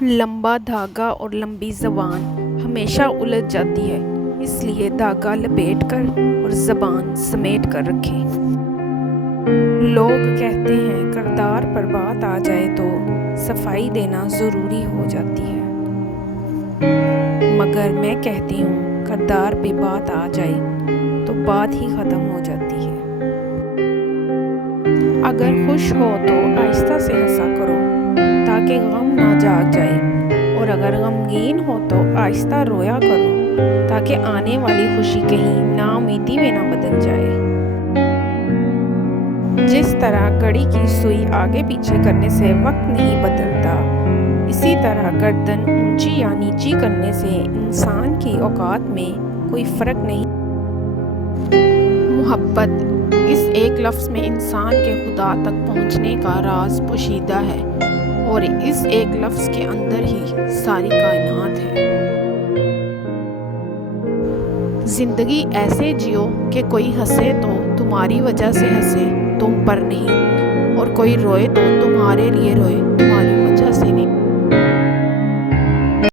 لمبا دھاگا اور لمبی زبان ہمیشہ الجھ جاتی ہے، اس لیے دھاگا لپیٹ کر اور زبان سمیٹ کر رکھیں۔ لوگ کہتے ہیں کردار پر بات آ جائے تو صفائی دینا ضروری ہو جاتی ہے، مگر میں کہتی ہوں کردار پہ بات آ جائے تو بات ہی ختم ہو جاتی ہے۔ اگر خوش ہو تو آہستہ سے ہنسا کرو تاکہ غم نہ جاگ جائے، اور اگر غمگین ہو تو آہستہ رویا کرو تاکہ آنے والی خوشی کہیں ناامیدی میں نہ بدل جائے۔ جس طرح گھڑی کی سوئی آگے پیچھے کرنے سے وقت نہیں بدلتا، اسی طرح گردن اونچی یا نیچی کرنے سے انسان کی اوقات میں کوئی فرق نہیں۔ محبت، اس ایک لفظ میں انسان کے خدا تک پہنچنے کا راز پوشیدہ ہے، اور اس ایک لفظ کے اندر ہی ساری کائنات ہے۔ زندگی ایسے جیو کہ کوئی ہنسے تو تمہاری وجہ سے ہنسے، تم پر نہیں، اور کوئی روئے تو تمہارے لیے روئے، تمہاری وجہ سے نہیں۔